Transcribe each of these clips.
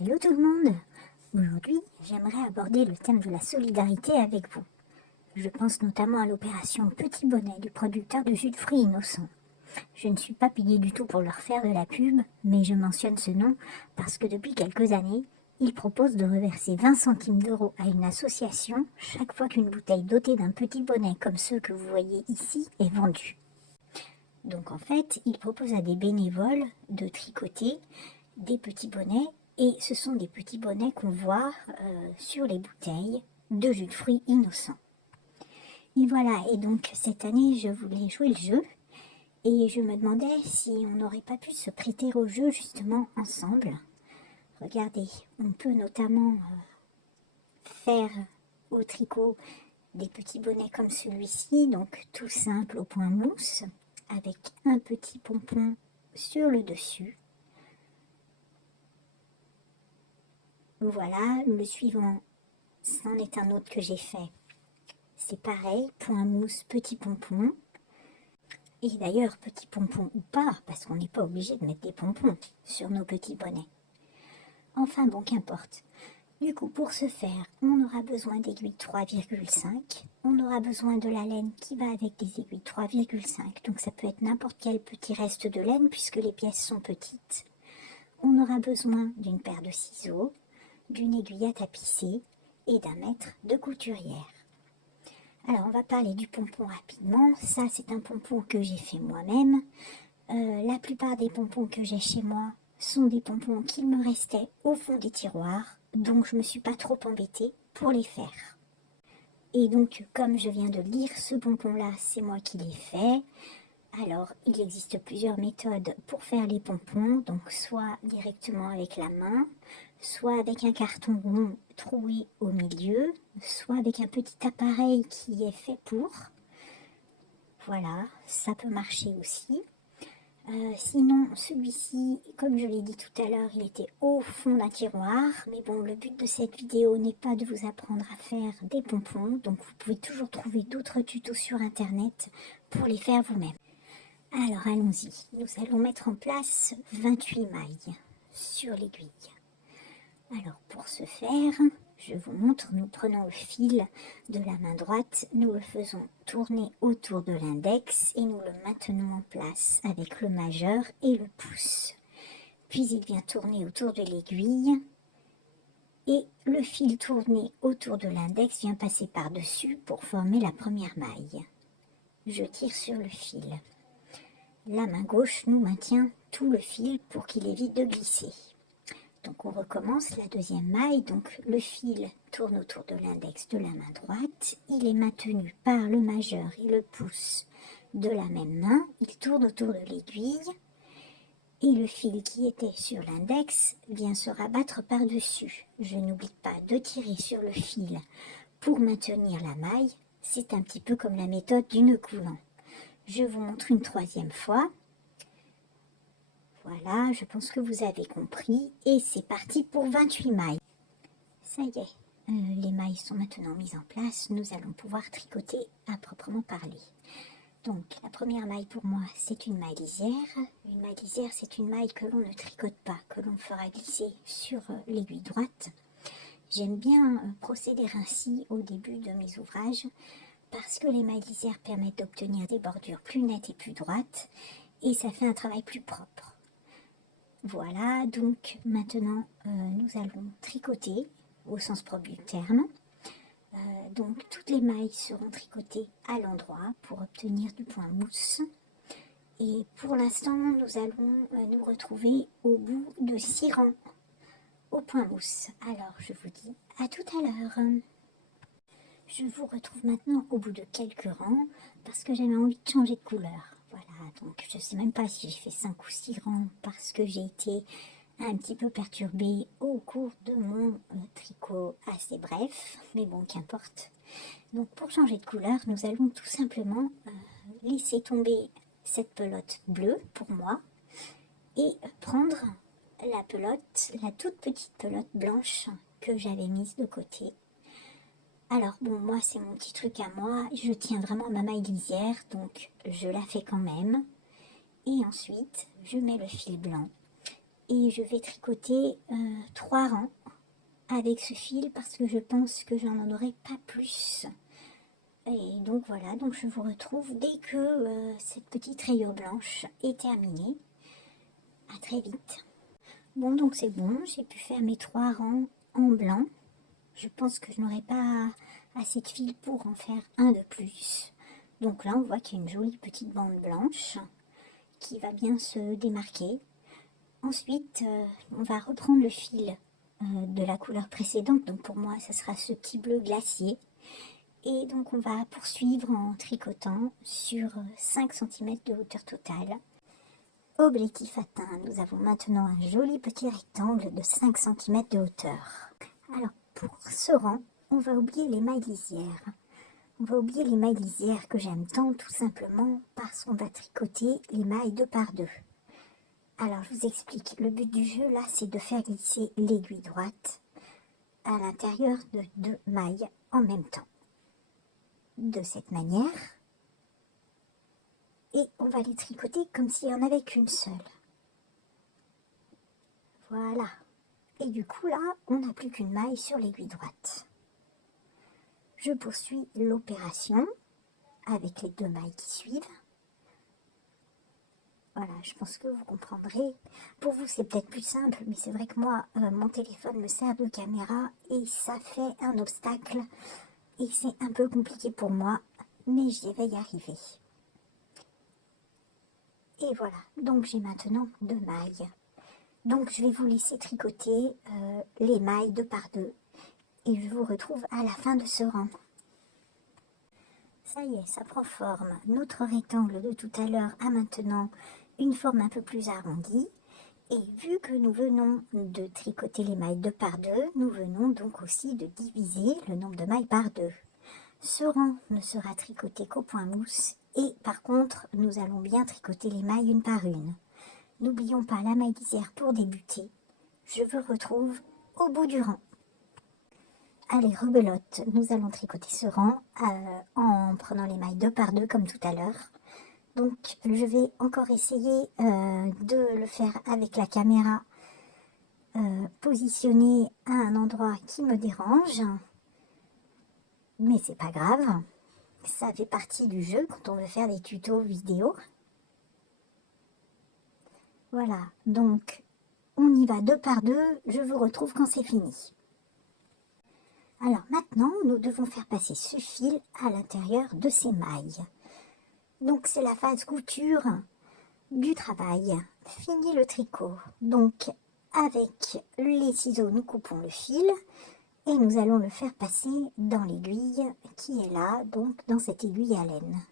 Hello tout le monde! Aujourd'hui, j'aimerais aborder le thème de la solidarité avec vous. Je pense notamment à l'opération Petit Bonnet du producteur de jus de fruits innocents. Je ne suis pas payée du tout pour leur faire de la pub, mais je mentionne ce nom parce que depuis quelques années, ils proposent de reverser 20 centimes d'euros à une association chaque fois qu'une bouteille dotée d'un petit bonnet comme ceux que vous voyez ici est vendue. Donc en fait, ils proposent à des bénévoles de tricoter des petits bonnets et ce sont des petits bonnets qu'on voit sur les bouteilles de jus de fruits innocents. Et voilà, et donc cette année je voulais jouer le jeu et je me demandais si on n'aurait pas pu se prêter au jeu justement ensemble. Regardez, on peut notamment faire au tricot des petits bonnets comme celui-ci, donc tout simple au point mousse, avec un petit pompon sur le dessus. Voilà, le suivant, c'en est un autre que j'ai fait. C'est pareil, point mousse, petit pompon. Et d'ailleurs, petit pompon ou pas, parce qu'on n'est pas obligé de mettre des pompons sur nos petits bonnets. Enfin bon, qu'importe. Du coup, pour ce faire, on aura besoin d'aiguilles 3,5. On aura besoin de la laine qui va avec des aiguilles 3,5. Donc ça peut être n'importe quel petit reste de laine puisque les pièces sont petites. On aura besoin d'une paire de ciseaux, d'une aiguille à tapisser et d'un mètre de couturière. Alors on va parler du pompon rapidement. Ça c'est un pompon que j'ai fait moi-même. La plupart des pompons que j'ai chez moi sont des pompons qu'il me restait au fond des tiroirs, donc je ne me suis pas trop embêtée pour les faire. Et donc comme je viens de lire, ce pompon-là c'est moi qui l'ai fait. Alors, il existe plusieurs méthodes pour faire les pompons, donc soit directement avec la main, soit avec un carton rond troué au milieu, soit avec un petit appareil qui est fait pour. Voilà, ça peut marcher aussi. Sinon, celui-ci, comme je l'ai dit tout à l'heure, il était au fond d'un tiroir, mais bon, le but de cette vidéo n'est pas de vous apprendre à faire des pompons, donc vous pouvez toujours trouver d'autres tutos sur internet pour les faire vous-même. Alors allons-y, nous allons mettre en place 28 mailles sur l'aiguille. Alors pour ce faire, je vous montre, nous prenons le fil de la main droite, nous le faisons tourner autour de l'index et nous le maintenons en place avec le majeur et le pouce. Puis il vient tourner autour de l'aiguille et le fil tourné autour de l'index vient passer par-dessus pour former la première maille. Je tire sur le fil. La main gauche nous maintient tout le fil pour qu'il évite de glisser. Donc on recommence la deuxième maille, donc le fil tourne autour de l'index de la main droite, il est maintenu par le majeur et le pouce de la même main, il tourne autour de l'aiguille et le fil qui était sur l'index vient se rabattre par-dessus. Je n'oublie pas de tirer sur le fil pour maintenir la maille, c'est un petit peu comme la méthode du nœud coulant. Je vous montre une troisième fois. Voilà, je pense que vous avez compris. Et c'est parti pour 28 mailles. Ça y est, les mailles sont maintenant mises en place. Nous allons pouvoir tricoter à proprement parler. Donc, la première maille pour moi, c'est une maille lisière. Une maille lisière, c'est une maille que l'on ne tricote pas, que l'on fera glisser sur l'aiguille droite. J'aime bien procéder ainsi au début de mes ouvrages parce que les mailles lisières permettent d'obtenir des bordures plus nettes et plus droites et ça fait un travail plus propre. Voilà, donc maintenant nous allons tricoter au sens propre du terme. Donc toutes les mailles seront tricotées à l'endroit pour obtenir du point mousse. Et pour l'instant, nous allons nous retrouver au bout de 6 rangs au point mousse. Alors je vous dis à tout à l'heure. Je vous retrouve maintenant au bout de quelques rangs parce que j'avais envie de changer de couleur. Voilà, donc je ne sais même pas si j'ai fait 5 ou 6 rangs parce que j'ai été un petit peu perturbée au cours de mon tricot assez bref, mais bon, qu'importe. Donc pour changer de couleur, nous allons tout simplement laisser tomber cette pelote bleue pour moi et prendre la pelote, la toute petite pelote blanche que j'avais mise de côté. Alors bon, moi c'est mon petit truc à moi, je tiens vraiment ma maille lisière, donc je la fais quand même. Et ensuite, je mets le fil blanc Et je vais tricoter 3 rangs avec ce fil parce que je pense que j'en aurai pas plus. Et donc voilà, donc je vous retrouve dès que cette petite rayure blanche est terminée. À très vite. Bon, donc c'est bon, j'ai pu faire mes 3 rangs en blanc. Je pense que je n'aurai pas assez de fil pour en faire un de plus. Donc là, on voit qu'il y a une jolie petite bande blanche qui va bien se démarquer. Ensuite, on va reprendre le fil de la couleur précédente. Donc pour moi, ce sera ce petit bleu glacier. Et donc on va poursuivre en tricotant sur 5 cm de hauteur totale. Objectif atteint, nous avons maintenant un joli petit rectangle de 5 cm de hauteur. Alors pour ce rang, on va oublier les mailles lisières. On va oublier les mailles lisières que j'aime tant, tout simplement parce qu'on va tricoter les mailles 2 par 2. Alors je vous explique, le but du jeu là c'est de faire glisser l'aiguille droite à l'intérieur de 2 mailles en même temps. De cette manière, et on va les tricoter comme s'il n'y en avait qu'une seule. Voilà. Et du coup là, on n'a plus qu'une maille sur l'aiguille droite. Je poursuis l'opération avec les 2 mailles qui suivent. Voilà, je pense que vous comprendrez. Pour vous, c'est peut-être plus simple, mais c'est vrai que moi, mon téléphone me sert de caméra et ça fait un obstacle. Et c'est un peu compliqué pour moi, mais j'y vais y arriver. Et voilà, donc j'ai maintenant 2 mailles. Donc je vais vous laisser tricoter les mailles 2 par 2 et je vous retrouve à la fin de ce rang. Ça y est, ça prend forme. Notre rectangle de tout à l'heure a maintenant une forme un peu plus arrondie. Et vu que nous venons de tricoter les mailles 2 par 2, nous venons donc aussi de diviser le nombre de mailles par 2. Ce rang ne sera tricoté qu'au point mousse et par contre, nous allons bien tricoter les mailles une par une. N'oublions pas la maille lisière pour débuter. Je vous retrouve au bout du rang. Allez, rebelote, nous allons tricoter ce rang en prenant les mailles 2 par 2 comme tout à l'heure. Donc je vais encore essayer de le faire avec la caméra positionnée à un endroit qui me dérange. Mais c'est pas grave, ça fait partie du jeu quand on veut faire des tutos vidéo. Voilà, donc on y va 2 par 2, je vous retrouve quand c'est fini. Alors maintenant, nous devons faire passer ce fil à l'intérieur de ces mailles. Donc c'est la phase couture du travail. Fini le tricot. Donc avec les ciseaux, nous coupons le fil et nous allons le faire passer dans l'aiguille qui est là, donc dans cette aiguille à laine.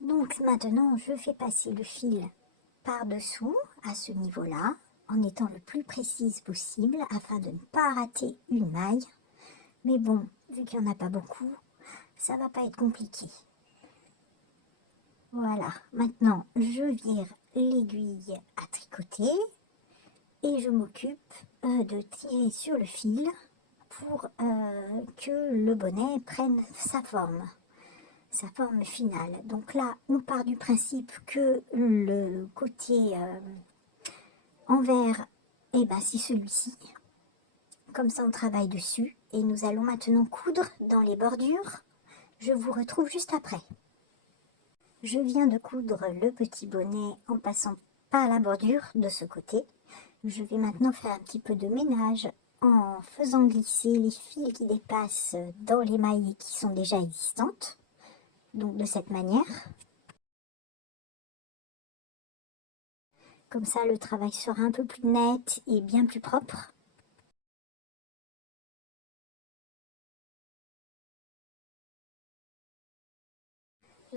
Donc maintenant, je fais passer le fil par-dessous à ce niveau-là, en étant le plus précise possible afin de ne pas rater une maille. Mais bon, vu qu'il n'y en a pas beaucoup, ça va pas être compliqué. Voilà, maintenant je vire l'aiguille à tricoter et je m'occupe de tirer sur le fil pour que le bonnet prenne sa forme finale. Donc là, on part du principe que le côté envers, eh ben, c'est celui-ci. Comme ça, on travaille dessus. Et nous allons maintenant coudre dans les bordures. Je vous retrouve juste après. Je viens de coudre le petit bonnet en passant par la bordure de ce côté. Je vais maintenant faire un petit peu de ménage en faisant glisser les fils qui dépassent dans les mailles qui sont déjà existantes. Donc de cette manière. Comme ça, le travail sera un peu plus net et bien plus propre.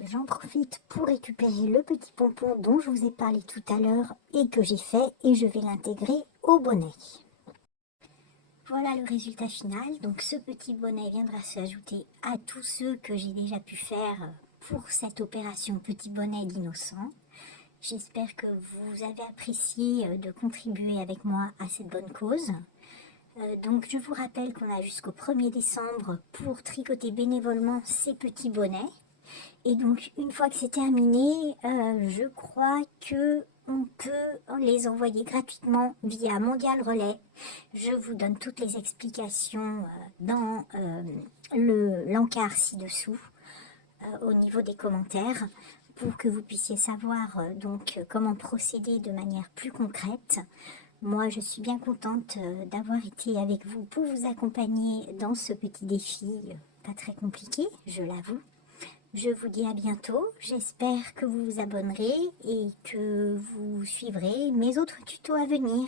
J'en profite pour récupérer le petit pompon dont je vous ai parlé tout à l'heure et que j'ai fait et je vais l'intégrer au bonnet. Voilà le résultat final. Donc ce petit bonnet viendra s'ajouter à tous ceux que j'ai déjà pu faire pour cette opération petit bonnet d'innocent. J'espère que vous avez apprécié de contribuer avec moi à cette bonne cause. Donc je vous rappelle qu'on a jusqu'au 1er décembre pour tricoter bénévolement ces petits bonnets. Et donc, une fois que c'est terminé, je crois que on peut les envoyer gratuitement via Mondial Relais. Je vous donne toutes les explications dans l'encart ci-dessous, au niveau des commentaires, pour que vous puissiez savoir donc comment procéder de manière plus concrète. Moi, je suis bien contente d'avoir été avec vous pour vous accompagner dans ce petit défi, pas très compliqué, je l'avoue. Je vous dis à bientôt, j'espère que vous vous abonnerez et que vous suivrez mes autres tutos à venir.